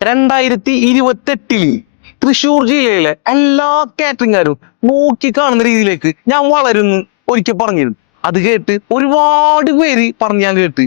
2028 തൃശ്ശൂർ ജില്ലയിലെ എല്ലാ കാറ്ററിംഗുകാരും നോക്കി കാണുന്ന രീതിയിലേക്ക് ഞാൻ വളരുന്നു ഒരിക്കൽ പറഞ്ഞിരുന്നു. അത് കേട്ട് ഒരുപാട് പേര് പറഞ്ഞ് ഞാൻ കേട്ട്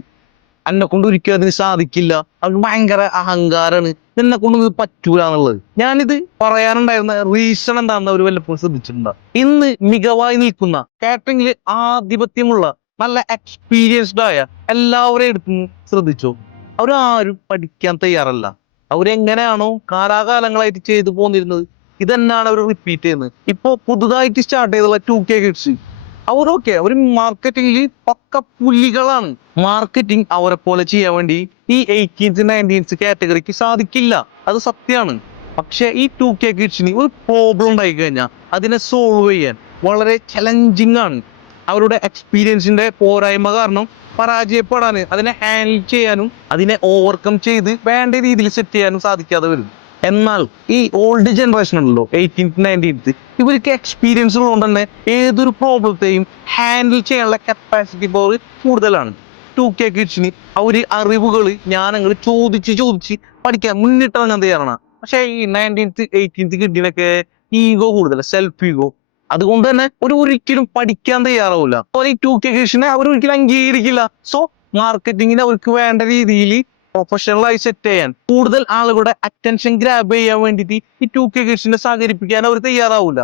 എന്നെ കൊണ്ട് ഒരിക്കലും അതിന് സാധിക്കില്ല, അത് ഭയങ്കര അഹങ്കാരാണ്, എന്നെ കൊണ്ടൊന്നും ഇത് പറ്റൂല എന്നുള്ളത്. ഞാനിത് പറയാനുണ്ടായിരുന്ന റീസൺ എന്താണെന്ന് അവർ വല്ലപ്പോഴും ശ്രദ്ധിച്ചിട്ടുണ്ടോ? ഇന്ന് മികവായി നിൽക്കുന്ന കാറ്ററിംഗിൽ ആധിപത്യമുള്ള നല്ല എക്സ്പീരിയൻസ്ഡ് ആയ എല്ലാവരെയും എടുത്ത് ശ്രദ്ധിച്ചോ, അവരാരും പഠിക്കാൻ തയ്യാറല്ല. അവരെങ്ങനെയാണോ കാലാകാലങ്ങളായിട്ട് ചെയ്തു പോന്നിരുന്നത് ഇതന്നെയാണ് അവർ റിപ്പീറ്റ് ചെയ്യുന്നത്. ഇപ്പൊ പുതുതായിട്ട് സ്റ്റാർട്ട് ചെയ്തുള്ള 2K കിഡ്സ് അവരൊക്കെ ഒരു മാർക്കറ്റിംഗിൽ പക്ക പുലികളാണ്. മാർക്കറ്റിംഗ് അവരെ പോലെ ചെയ്യാൻ വേണ്ടി ഈ 18th 19th കാറ്റഗറിക്ക് സാധിക്കില്ല, അത് സത്യമാണ്. പക്ഷെ ഈ 2K കിഡ്സിന് ഒരു പ്രോബ്ലം ഉണ്ടായി കഴിഞ്ഞാൽ അതിനെ സോൾവ് ചെയ്യാൻ വളരെ ചലഞ്ചിങ് ആണ്. അവരുടെ എക്സ്പീരിയൻസിന്റെ പോരായ്മ കാരണം പരാജയപ്പെടാനും അതിനെ ഹാൻഡിൽ ചെയ്യാനും അതിനെ ഓവർകം ചെയ്ത് വേണ്ട രീതിയിൽ സെറ്റ് ചെയ്യാനും സാധിക്കാതെ വരും. എന്നാൽ ഈ ഓൾഡ് ജനറേഷൻ ഉണ്ടല്ലോ, 18th 19th, ഇവർക്ക് എക്സ്പീരിയൻസ് ഉള്ളതുകൊണ്ട് തന്നെ ഏതൊരു പ്രോബ്ലത്തെയും ഹാൻഡിൽ ചെയ്യാനുള്ള കപ്പാസിറ്റി പവർ കൂടുതലാണ്. 2K കിഡ്സിന് അവര് അറിവുകൾ ഞാൻ അങ്ങോട്ട് ചോദിച്ച് പഠിക്കാൻ മുന്നിട്ടിറങ്ങാൻ തയ്യാറാണ്. പക്ഷെ ഈ 19th 18th കിഡിനൊക്കെ ഈഗോ കൂടുതൽ, സെൽഫ് ഈഗോ. അതുകൊണ്ട് തന്നെ ഒരു ഒരിക്കലും പഠിക്കാൻ തയ്യാറാവില്ല. അതുപോലെ ഈ 2K കിഡ്സിനെ അവർ ഒരിക്കലും അംഗീകരിക്കില്ല. സോ മാർക്കറ്റിങ്ങിന് അവർക്ക് വേണ്ട രീതിയിൽ പ്രൊഫഷണലായി സെറ്റ് ചെയ്യാൻ, കൂടുതൽ ആളുകളുടെ അറ്റൻഷൻ ഗ്രാബ് ചെയ്യാൻ വേണ്ടിയിട്ട് ഈ 2K കിഡ്സിനെ സഹകരിപ്പിക്കാൻ അവർ തയ്യാറാവില്ല.